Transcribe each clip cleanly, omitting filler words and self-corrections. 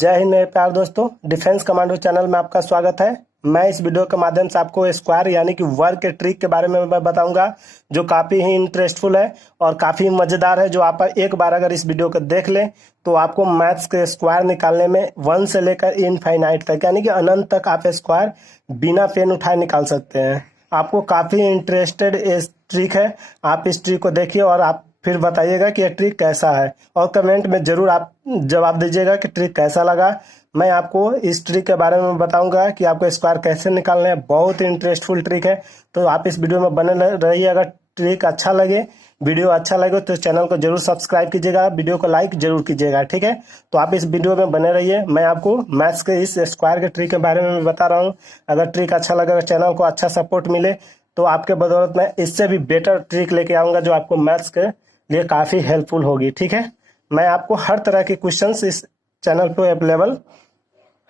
जय हिंद मेरे प्यार दोस्तों, डिफेंस कमांडो चैनल में आपका स्वागत है। मैं इस वीडियो के माध्यम से आपको स्क्वायर यानी कि वर्ग के ट्रिक के बारे में मैं बताऊंगा, जो काफ़ी ही इंटरेस्टफुल है और काफ़ी मज़ेदार है। जो आप एक बार अगर इस वीडियो को देख लें तो आपको मैथ्स के स्क्वायर निकालने में 1 से लेकर इनफाइनाइट तक यानी कि अनंत तक आप स्क्वायर बिना पेन उठाए निकाल सकते हैं। आपको काफ़ी इंटरेस्टेड इस ट्रिक है। आप इस ट्रिक को देखिए और आप फिर बताइएगा कि यह ट्रिक कैसा है, और कमेंट में ज़रूर आप जवाब दीजिएगा कि ट्रिक कैसा लगा। मैं आपको इस ट्रिक के बारे में बताऊंगा कि आपको स्क्वायर कैसे निकालना है। बहुत ही इंटरेस्टफुल ट्रिक है, तो आप इस वीडियो में बने रहिए। अगर ट्रिक अच्छा लगे, वीडियो अच्छा लगे तो चैनल को जरूर सब्सक्राइब कीजिएगा, वीडियो को लाइक जरूर कीजिएगा, ठीक है। तो आप इस वीडियो में बने रहिए। मैं आपको मैथ्स के इस स्क्वायर के ट्रिक के बारे में बता रहा हूँ। अगर ट्रिक अच्छा लगे, अगर चैनल को अच्छा सपोर्ट मिले तो आपके बदौलत मैं इससे भी बेटर ट्रिक लेके आऊँगा, जो आपको मैथ्स के लिए काफ़ी हेल्पफुल होगी, ठीक है। मैं आपको हर तरह के क्वेश्चंस इस चैनल पे अवेलेबल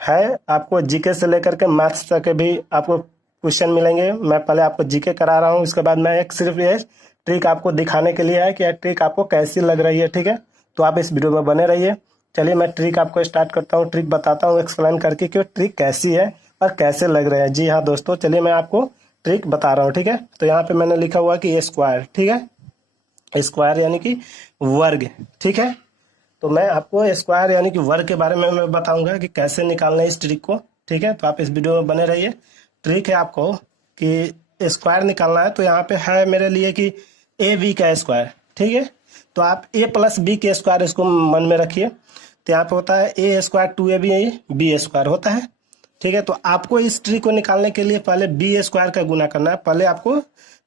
है। आपको जीके से लेकर के मैथ्स तक के भी आपको क्वेश्चन मिलेंगे। मैं पहले आपको जीके करा रहा हूँ, उसके बाद मैं एक सिर्फ ये ट्रिक आपको दिखाने के लिए है कि यह ट्रिक आपको कैसी लग रही है, ठीक है। तो आप इस वीडियो में बने रहिए। चलिए मैं ट्रिक आपको स्टार्ट करता हूँ, ट्रिक बताता हूँ एक्सप्लेन करके कि ट्रिक कैसी है और कैसे लग रहे हैं। जी हाँ दोस्तों, चलिए मैं आपको ट्रिक बता रहा हूँ, ठीक है। तो यहाँ पे मैंने लिखा हुआ कि ये स्क्वायर, ठीक है, स्क्वायर यानी कि वर्ग, ठीक है। तो मैं आपको स्क्वायर यानी कि वर्ग के बारे में मैं बताऊंगा कि कैसे निकालना है इस ट्रिक को, ठीक है। तो आप इस वीडियो में बने रहिए। ट्रिक है आपको कि स्क्वायर निकालना है। तो यहाँ पे है मेरे लिए कि ए बी का स्क्वायर, ठीक है। तो आप ए प्लस बी के स्क्वायर इसको मन में रखिए। तो यहाँ पे होता है ए स्क्वायर 2ab बी स्क्वायर होता है, ठीक है। तो आपको इस ट्रिक को निकालने के लिए पहले बी स्क्वायर का गुना करना है। पहले आपको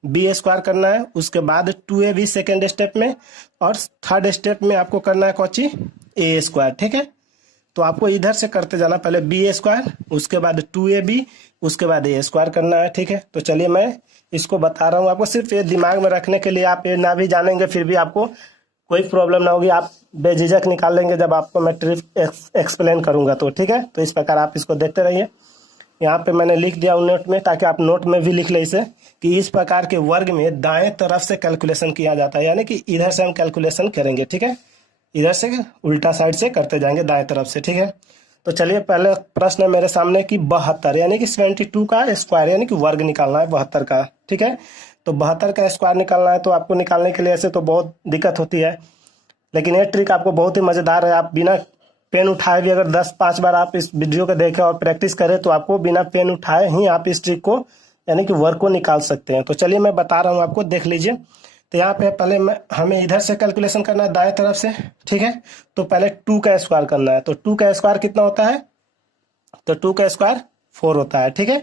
बी स्क्वायर करना है, उसके बाद 2ab सेकेंड स्टेप में, और थर्ड स्टेप में आपको करना है कौची ए स्क्वायर, ठीक है। तो आपको इधर से करते जाना, पहले बी स्क्वायर, उसके बाद 2ab, उसके बाद ए स्क्वायर करना है, ठीक है। तो चलिए मैं इसको बता रहा हूँ आपको, सिर्फ ये दिमाग में रखने के लिए। आप ये ना भी जानेंगे फिर भी आपको कोई प्रॉब्लम ना होगी, आप बेझिझक निकाल लेंगे जब आपको मैं ट्रिक एक्सप्लेन करूंगा तो, ठीक है। तो इस प्रकार आप इसको देखते रहिए। यहाँ पे मैंने लिख दिया नोट में, ताकि आप नोट में भी लिख लें इसे, कि इस प्रकार के वर्ग में दाएं तरफ से कैलकुलेशन किया जाता है, यानी कि इधर से हम कैलकुलेशन करेंगे, ठीक है। इधर से उल्टा साइड से करते जाएंगे दाएं तरफ से, ठीक है। तो चलिए पहले प्रश्न है मेरे सामने कि 72 यानी कि 72 का स्क्वायर यानी कि वर्ग निकालना है 72 का, ठीक है। तो 72 का स्क्वायर निकालना है। तो आपको निकालने के लिए ऐसे तो बहुत दिक्कत होती है, लेकिन ये ट्रिक आपको बहुत ही मज़ेदार है। आप बिना पेन उठाए भी अगर 10-5 बार आप इस वीडियो को देखें और प्रैक्टिस करें तो आपको बिना पेन उठाए ही आप इस ट्रिक को यानी कि वर्ग को निकाल सकते हैं। तो चलिए मैं बता रहा हूँ आपको, देख लीजिए। तो यहाँ पे पहले हमें इधर से कैलकुलेशन करना है दाएं तरफ से, ठीक है। तो पहले 2 का स्क्वायर करना है। तो 2 का स्क्वायर कितना होता है? तो 2 का स्क्वायर 4 होता है, ठीक है।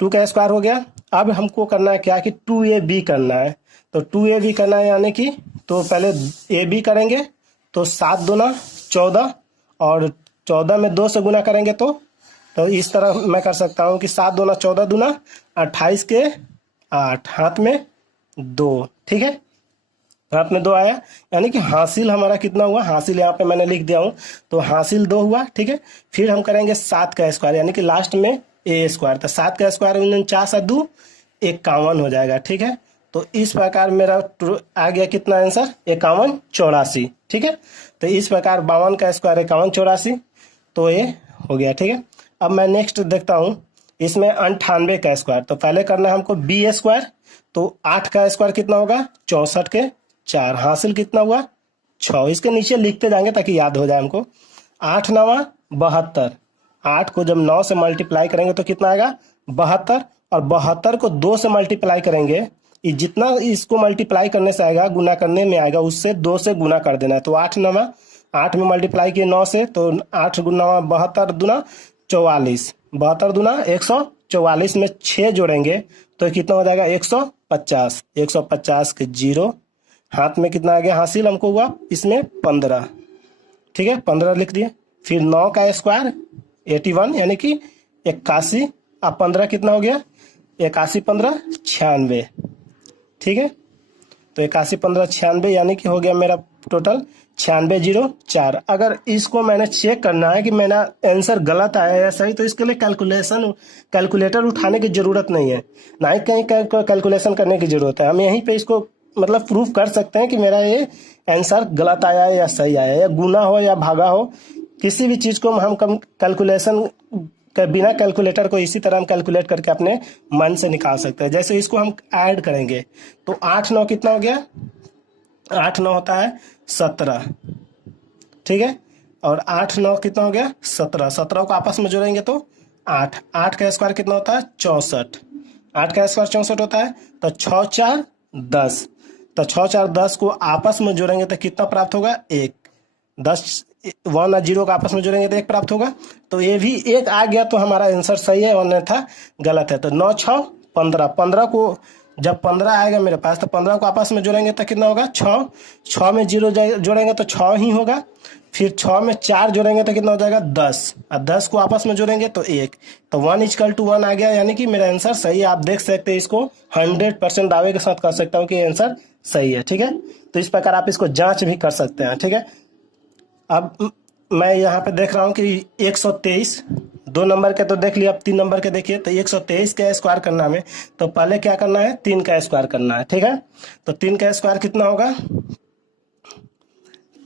2 का स्क्वायर हो गया। अब हमको करना है क्या कि 2ab करना है। तो 2ab करना है यानी कि, तो पहले ab करेंगे तो 7 दूना 14, और 14 में 2 से गुना करेंगे तो इस तरह मैं कर सकता हूँ कि 7 दूना 14 दूना 28 के 8, हाथ में 2, ठीक है। हाथ में 2 आया, यानी कि हासिल हमारा कितना हुआ, हासिल यहाँ पे मैंने लिख दिया हूँ। तो हासिल 2 हुआ, ठीक है। फिर हम करेंगे 7 का स्क्वायर यानी कि लास्ट में ए स्क्वायर। तो 7 का स्क्वायर 49 और 2 51 हो जाएगा, ठीक है। तो इस प्रकार मेरा आ गया कितना आंसर, 51 84, ठीक है। तो इस प्रकार 52 का स्क्वायर 51 84, तो ये हो गया, ठीक है। अब मैं नेक्स्ट देखता हूँ इसमें 98 का स्क्वायर। तो पहले करना है हमको बी स्क्वायर। तो 8 का स्क्वायर कितना होगा, 64 के 4, हासिल कितना हुआ 6। इसके नीचे लिखते जाएंगे ताकि याद हो जाए हमको। 8 9 72, 8 को जब 9 से मल्टीप्लाई करेंगे तो कितना आएगा 72, और 72 को 2 से मल्टीप्लाई करेंगे, जितना इसको मल्टीप्लाई करने से आएगा, गुना करने में आएगा, उससे 2 से गुना कर देना है। तो 8 9 8 में मल्टीप्लाई किए 9 से, तो 8 गुना 72 दूना 44, 72 दूना 144 में 6 जोड़ेंगे तो कितना हो जाएगा 150, 150 के 0, हाथ में कितना आ गया हासिल हमको हुआ इसमें 15, ठीक है, 15 लिख दिए। फिर 9 का स्क्वायर 81 यानी कि 81, अब 15 कितना हो गया 81 15 96, ठीक है। तो 81 15 96 यानी कि हो गया मेरा टोटल 9604। अगर इसको मैंने चेक करना है कि मेरा आंसर गलत आया या सही, तो इसके लिए कैलकुलेटर उठाने की ज़रूरत नहीं है, ना ही कहीं कैलकुलेशन करने की ज़रूरत है। हम यहीं पे इसको मतलब प्रूफ कर सकते हैं कि मेरा ये आंसर गलत आया है या सही आया है, या गुना हो या भागा हो, किसी भी चीज़ को हम कम कैलकुलेशन के बिना कैलकुलेटर को इसी तरह हम कैलकुलेट करके अपने मन से निकाल सकते हैं। जैसे इसको हम ऐड करेंगे तो 8 9 कितना हो गया, 8 9 होता है 17, ठीक है। और 8 9 कितना हो गया 17, 17 को आपस में जोड़ेंगे तो 8, 8 का स्क्वायर कितना होता है 64, 8 का स्क्वायर 64 होता है। तो 6 4 10, तो 6 4 10 को आपस में जोड़ेंगे तो कितना प्राप्त होगा 1, 10 1 और 0 को आपस में जोड़ेंगे तो 1 प्राप्त होगा। तो ये भी 1 आ गया तो हमारा आंसर सही है, और अन्यथा गलत है। तो 9 6 15, 15 को जब 15 आएगा मेरे पास तो 15 को आपस में जोड़ेंगे तो कितना होगा 6, 6 में 0 जोड़ेंगे तो 6 ही होगा। फिर 6 में 4 जोड़ेंगे तो कितना हो जाएगा 10, और 10 को आपस में जोड़ेंगे तो 1, तो 1 = 1 आ गया, यानी कि मेरा आंसर सही है। आप देख सकते हैं, इसको 100% दावे के साथ कह सकता हूँ कि आंसर सही है, ठीक है। तो इस प्रकार आप इसको जांच भी कर सकते हैं, ठीक है। अब मैं यहाँ पे देख रहा हूँ कि 123, 2 नंबर के तो देख लिया, अब 3 नंबर के देखिए। तो 123 का स्क्वायर करना हमें, तो पहले क्या करना है 3 का स्क्वायर करना है, ठीक है। तो 3 का स्क्वायर कितना होगा,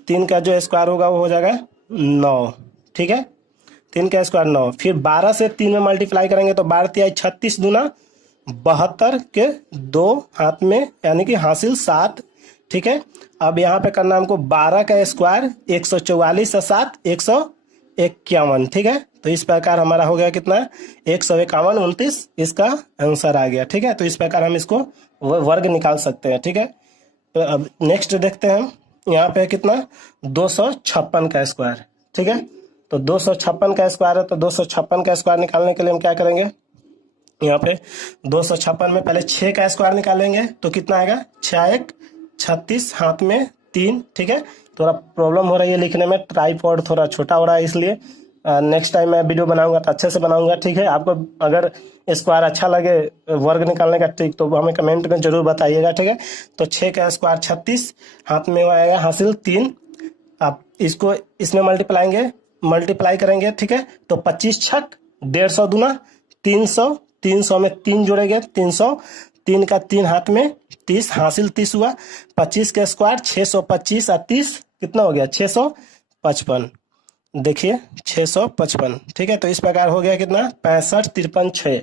3 का जो स्क्वायर होगा वो हो जाएगा 9, ठीक है। 3 का स्क्वायर 9, फिर 12 से 3 में मल्टीप्लाई करेंगे तो 12 तिहाई 36 दूना 72 के 2 हाथ में, यानी कि हासिल 7, ठीक है। अब यहाँ पे करना हमको 12 का स्क्वायर 144 और 7 151, ठीक है। तो इस प्रकार हमारा हो गया कितना 151 29, इसका आंसर आ गया, ठीक है। तो इस प्रकार हम इसको वर्ग निकाल सकते हैं, ठीक है। तो अब नेक्स्ट देखते हैं हम, यहाँ पे कितना 256 का स्क्वायर, ठीक है। तो 256 का स्क्वायर है, तो 256 का स्क्वायर निकालने के लिए हम क्या करेंगे, यहाँ पे 256 में पहले 6 का स्क्वायर निकालेंगे तो कितना आएगा 6 1 36, हाथ में 3, ठीक है। थोड़ा प्रॉब्लम हो रही है लिखने में, ट्राइपॉड थोड़ा छोटा हो रहा है, इसलिए नेक्स्ट टाइम मैं वीडियो बनाऊंगा तो अच्छे से बनाऊंगा, ठीक है। आपको अगर स्क्वायर अच्छा लगे वर्ग निकालने का ट्रिक तो हमें कमेंट में जरूर बताइएगा, ठीक है। तो 6 का स्क्वायर 36, हाथ में वो आएगा हासिल 3। आप इसको इसमें मल्टीप्लाई करेंगे, ठीक है। तो 25 छक 150 दूना 300, 300 में 3 जोड़ेंगे 300, 3 का 3 हाथ में 30, हासिल 30 हुआ। 25 का स्क्वायर 625 और 30 कितना हो गया 655, देखिए 655, ठीक है। तो इस प्रकार हो गया कितना 65 53 6,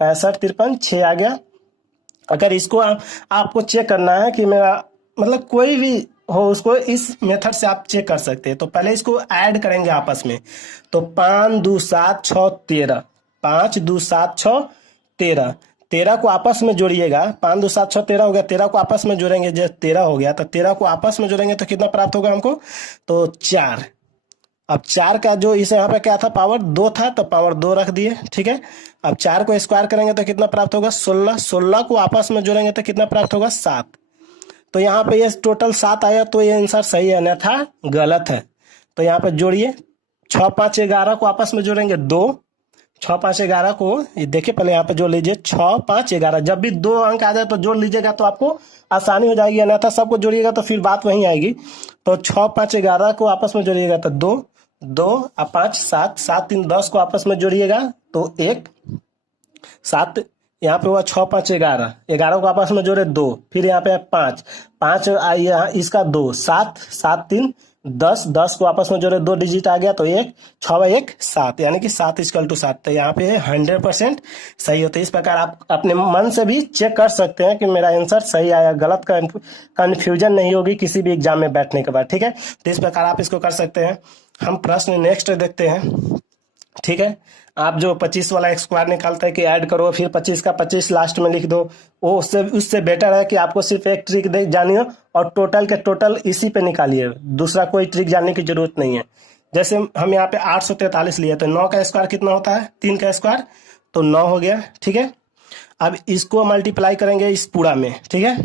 65 53 6 आ गया। अगर इसको आपको चेक करना है कि मेरा मतलब कोई भी हो, उसको इस मेथड से आप चेक कर सकते हैं। तो पहले इसको ऐड करेंगे आपस में, तो 5 2 7 6 13, 5 2 7 6 13, 13 को आपस में जोड़िएगा, 5 2 7 6 13 हो गया, 13 को आपस में जोड़ेंगे, जब 13 हो गया तो 13 को आपस में जोड़ेंगे तो कितना प्राप्त होगा हमको, तो 4। अब 4 का जो इसे यहाँ पे क्या था पावर 2 था, तो पावर 2 रख दिए, ठीक है। अब 4 को स्क्वायर करेंगे तो कितना प्राप्त होगा 16, 16 को आपस में जोड़ेंगे तो कितना प्राप्त होगा 7। तो यहाँ पे ये टोटल 7 आया, तो ये आंसर सही है, अन्यथा गलत है। तो यहाँ पे जोड़िए, 6 5 11 को आपस में जोड़ेंगे 2, 6 5 11 को ये देखिए, पहले यहाँ पे जोड़ लीजिए 6 5 11, जब भी 2 अंक आ जाए तो जोड़ लीजिएगा तो आपको आसानी हो जाएगी, अन्यथा सबको जोड़िएगा तो फिर बात वहीं आएगी। तो 6 5 11 को आपस में जोड़िएगा तो 2 2 और 5 7, 7 3 10 को आपस में जोड़िएगा तो 1 7, यहाँ पे हुआ 6 5 11, 11 को आपस में जोड़े 2, फिर यहाँ पे 5 5 यहाँ इसका 2 7 7 3 10, 10 को आपस में जोड़े 2 डिजिट आ गया तो 1 6 1 7, यानी कि 7 = 7। तो यहाँ पे 100% सही होता है। इस प्रकार आप अपने मन से भी चेक कर सकते हैं कि मेरा आंसर सही आया, गलत का कंफ्यूजन नहीं होगी किसी भी एग्जाम में बैठने के बाद, ठीक है। तो इस प्रकार आप इसको कर सकते हैं। हम प्रश्न नेक्स्ट देखते हैं, ठीक है। आप जो 25 वाला स्क्वायर निकालते हैं कि ऐड करो फिर 25 का 25 लास्ट में लिख दो, वो उससे बेटर है कि आपको सिर्फ एक ट्रिक जानिए और टोटल के टोटल इसी पे निकालिए, दूसरा कोई ट्रिक जानने की जरूरत नहीं है। जैसे हम यहाँ पे 843 लिए तो 9 का स्क्वायर कितना होता है 3 का स्क्वायर, तो 9 हो गया, ठीक है। अब इसको मल्टीप्लाई करेंगे इस पूरा में, ठीक है।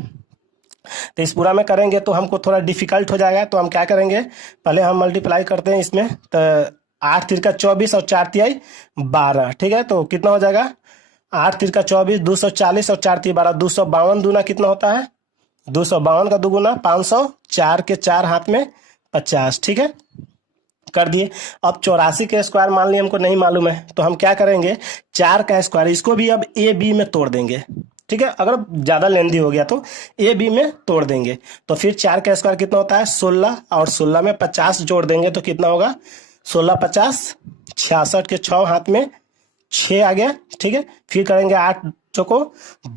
तो इस पूरा में करेंगे तो हमको थोड़ा डिफिकल्ट हो जाएगा, तो हम क्या करेंगे पहले हम मल्टीप्लाई करते हैं इसमें, तो 8 3 24 और 4 तिहाई 12, ठीक है। तो कितना हो जाएगा 8 3 24 240 और 4 तिहाई 12, 252 दूना कितना होता है 252 का दुगुना 500, 4 के 4 हाथ में 50, ठीक है, कर दिए। अब 84 के स्क्वायर मान लिया हमको नहीं मालूम है, तो हम क्या करेंगे 4 का स्क्वायर, इसको भी अब ए बी में तोड़ देंगे, ठीक है। अगर ज्यादा लेंदी हो गया तो ए बी में तोड़ देंगे। तो फिर 4 का स्क्वायर कितना होता है 16, और 16 में 50 जोड़ देंगे तो कितना होगा 16 50 66 के 6 हाथ में 6 आ गया, ठीक है। फिर करेंगे 8 चौको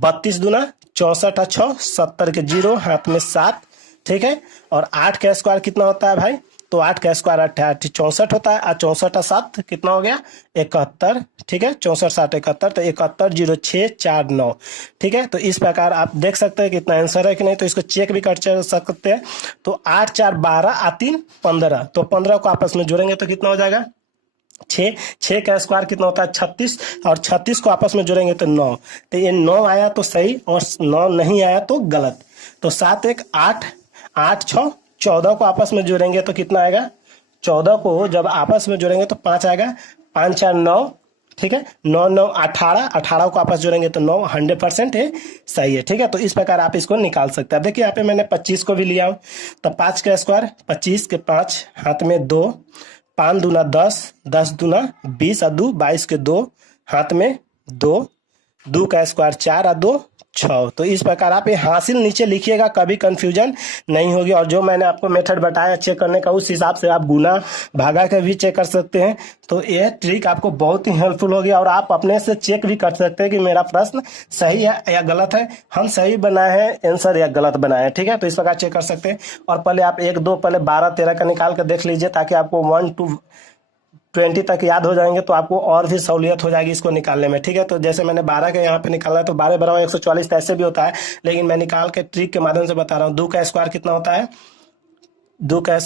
32 दूना 64 6 70 के 0 हाथ में 7, ठीक है। और 8 का स्क्वायर कितना होता है भाई, तो 8 का स्क्वायर 8 64 होता है, 64 7 कितना हो गया 71, ठीक है। 64 7 71, तो 71 0 6 4 9, ठीक है। तो इस प्रकार आप देख सकते हैं कितना आंसर है कि नहीं, तो इसको चेक भी कर सकते हैं। तो 8 4 12 आ 3 15, तो 15 को आपस में जोड़ेंगे तो कितना हो जाएगा 6, 6 का स्क्वायर कितना होता है 36, और 36 को आपस में जोड़ेंगे तो 9, तो ये 9 आया तो सही और 9 नहीं आया तो गलत। तो 7 1 8, 8 6 14 को आपस में जोड़ेंगे तो कितना आएगा, 14 को जब आपस में जोड़ेंगे तो 5 आएगा, 5 4 9, ठीक है। 9 9 18, 18 को आपस जोड़ेंगे तो 9, 100% है सही है, ठीक है। तो इस प्रकार आप इसको निकाल सकते हैं। देखिए यहाँ पे मैंने 25 को भी लिया हूँ, तो 5 का स्क्वायर 25 के 5 हाथ में 2, 5 दूना 10, 10 दूना 20 और 2 22 के 2 हाथ में 2, 2 का स्क्वायर 4 और 2 6। तो इस प्रकार आप ये हासिल नीचे लिखिएगा, कभी कंफ्यूजन नहीं होगी। और जो मैंने आपको मेथड बताया चेक करने का, उस हिसाब से आप गुना भागा का भी चेक कर सकते हैं। तो ये ट्रिक आपको बहुत ही हेल्पफुल होगी और आप अपने से चेक भी कर सकते हैं कि मेरा प्रश्न सही है या गलत है, हम सही बनाए हैं आंसर या गलत बनाए हैं, ठीक है। तो इस प्रकार चेक कर सकते हैं। और पहले आप 1 2 पहले 12 13 का निकाल कर देख लीजिए, ताकि आपको 1 to 20 तक याद हो जाएंगे, तो आपको और भी सहूलियत हो जाएगी इसको निकालने में, ठीक है। तो जैसे मैंने 12 के यहाँ पे निकाला है, तो 12 बराबर 144 ऐसे भी होता है, लेकिन मैं निकाल के ट्रिक के माध्यम से बता रहा हूँ। 2 का स्क्वायर कितना होता है, 2 का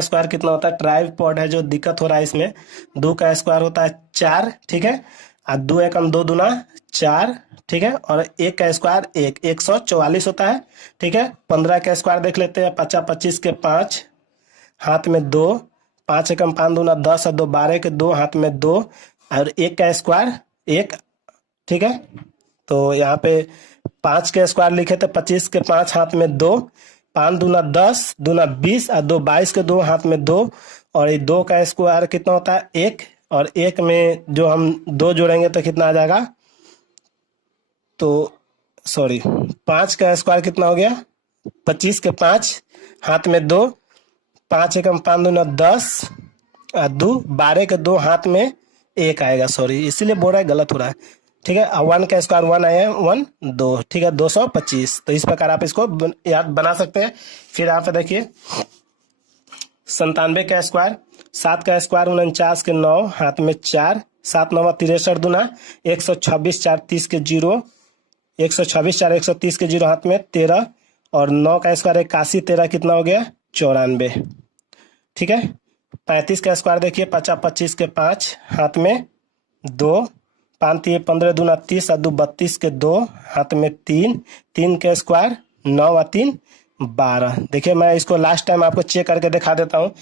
स्क्वायर कितना होता है, ट्राइपॉड है जो दिक्कत हो रहा है इसमें। 2 का स्क्वायर होता है 4, ठीक है। और 2 एकम 2 दूना 4, ठीक है। और 1 का स्क्वायर 1, 144 होता है, ठीक है। 15 का स्क्वायर देख लेते हैं, 50 25 के 5 हाथ में 2, 5 एकम 5 दूना 10 और 2 12 के 2 हाथ में 2, और 1 का स्क्वायर 1, ठीक है। तो यहाँ पे 5 के स्क्वायर लिखे थे, 25 के 5 हाथ में 2, 5 दूना 10 दूना 20 और 2 22 के 2 हाथ में 2, और ये 2 का स्क्वायर कितना होता है 1, और 1 में जो हम 2 जोड़ेंगे तो कितना आ जाएगा, तो 5 का स्क्वायर कितना हो गया 25 के 5 हाथ में 2, 5 एकम 5 दूना 10 और 2 12 के 2 हाथ में 1 आएगा, इसीलिए बोल रहा है गलत हो रहा है, ठीक है। 1 का स्क्वायर 1 आया 1 2, ठीक है, 225। तो इस प्रकार आप इसको याद बना सकते हैं। फिर यहाँ पे देखिए 97 का स्क्वायर, 7 का स्क्वायर 49 के 9 हाथ में 4, 7 9 63 दूना 126 4 30 के 0, 126 4 130 के 0 हाथ में 13, और 9 का स्क्वायर 81 13 कितना हो गया 94, ठीक है। 35 का स्क्वायर देखिए 50 25 के 5 हाथ में 2, 5 3 15 दूना 30 और 2 32 के 2 हाथ में 3, 3 के स्क्वायर 9 और 3 12। देखिए मैं इसको लास्ट टाइम आपको चेक करके दिखा देता हूँ,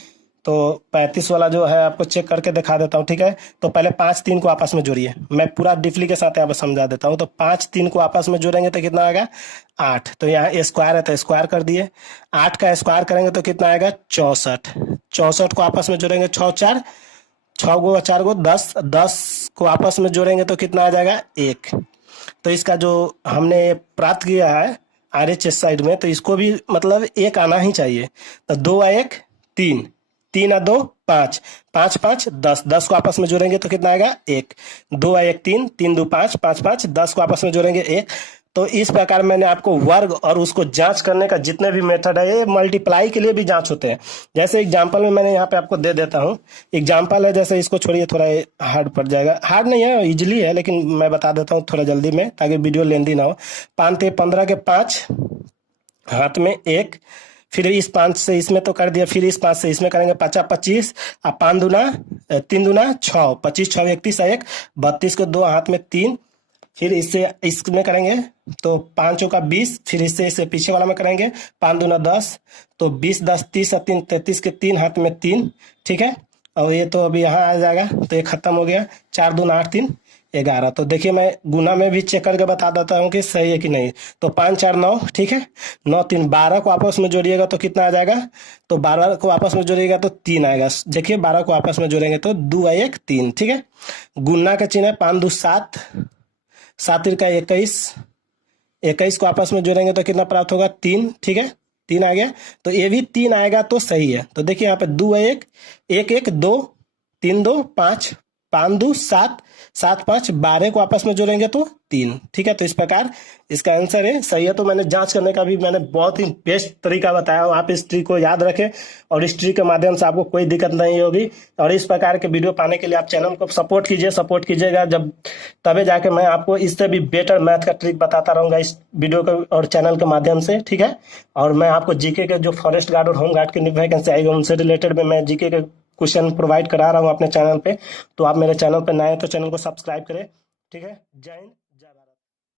तो 35 वाला जो है आपको चेक करके दिखा देता हूँ, ठीक है। तो पहले 5 3 को आपस में जोड़िए, मैं पूरा डिफली के साथ यहाँ पर समझा देता हूँ। तो 5 3 को आपस में जोड़ेंगे तो कितना आएगा 8, तो यहाँ स्क्वायर है तो स्क्वायर कर दिए। 8 का स्क्वायर करेंगे तो कितना आएगा 64, 64 को आपस में जोड़ेंगे 6 4, 6 गो 4 गो 10, 10 को आपस में जोड़ेंगे तो कितना आ जाएगा 1। तो इसका जो हमने प्राप्त किया है RHS साइड में, तो इसको भी मतलब 1 आना ही चाहिए। तो 2 आ 1 3, 3 आ 2 5, 5 5 10, 10 को आपस में जोड़ेंगे तो कितना आएगा 1, 2 आ 1 3, 3 2 5, 5 5 10 को आपस में जोड़ेंगे 1। तो इस प्रकार मैंने आपको वर्ग और उसको जांच करने का जितने भी मेथड है, ये मल्टीप्लाई के लिए भी जांच होते हैं। जैसे एग्जांपल में मैंने यहाँ पे आपको दे देता हूँ, एग्जांपल है, जैसे इसको छोड़िए, थोड़ा हार्ड पड़ जाएगा, हार्ड नहीं है इजीली है, लेकिन मैं बता देता हूँ थोड़ा जल्दी में ताकि वीडियो लेंदी ना हो। 5 15 के 5 हाथ में 1, फिर इस 5 से इसमें तो कर दिया, फिर इस 5 से इसमें करेंगे 50 25 और 5 दूना 3 दूना 6, 25 6 31 1 32 के 2 हाथ में 3, फिर इससे इसमें करेंगे तो 5 चौका 20, फिर इससे पीछे वाला में करेंगे 5 दूना 10, तो 20 10 30 और 3 33 के 3 हाथ में 3, ठीक है। और ये तो अभी यहाँ आ जाएगा, तो ये खत्म हो गया। 4 दूना 8 3 11। तो देखिए मैं गुना में भी चेक करके बता देता हूँ कि सही है कि नहीं। तो 5 4 9, ठीक है, 9 3 12 को आपस में जोड़िएगा तो कितना आ जाएगा, तो 12 को आपस में जोड़िएगा तो 3 आएगा। देखिए 12 को आपस में जोड़ेंगे तो 2 1 3, ठीक है। गुना का चिन्ह है 5 2 7, 7 का 21, 21 को आपस में जोड़ेंगे तो कितना प्राप्त होगा 3, ठीक है। 3 आ गया, तो ये भी 3 आएगा तो सही है। तो देखिए यहाँ पे 2 है, 1 1 1 2 3 2 5 5 2 7 7 5 12 को आपस में जोड़ेंगे तो 3। ठीक है, तो इस प्रकार इसका आंसर है सही है। तो मैंने जांच करने का भी मैंने बहुत ही बेस्ट तरीका बताया हूँ, आप इस ट्रिक को याद रखें और इस ट्रिक के माध्यम से आपको कोई दिक्कत नहीं होगी। और इस प्रकार के वीडियो पाने के लिए आप चैनल को सपोर्ट कीजिए, सपोर्ट कीजिएगा जब तभी जाके मैं आपको इससे भी बेटर मैथ का ट्रिक बताता रहूंगा इस वीडियो के और चैनल के माध्यम से। ठीक है, और मैं आपको जीके के जो फॉरेस्ट गार्ड और होम गार्ड की वैकेंसी आएगी उनसे रिलेटेड में मैं जीके के क्वेश्चन प्रोवाइड करा रहा हूँ अपने चैनल पे। तो आप मेरे चैनल पे नए हैं तो चैनल को सब्सक्राइब करें। ठीक है, जय हिंद।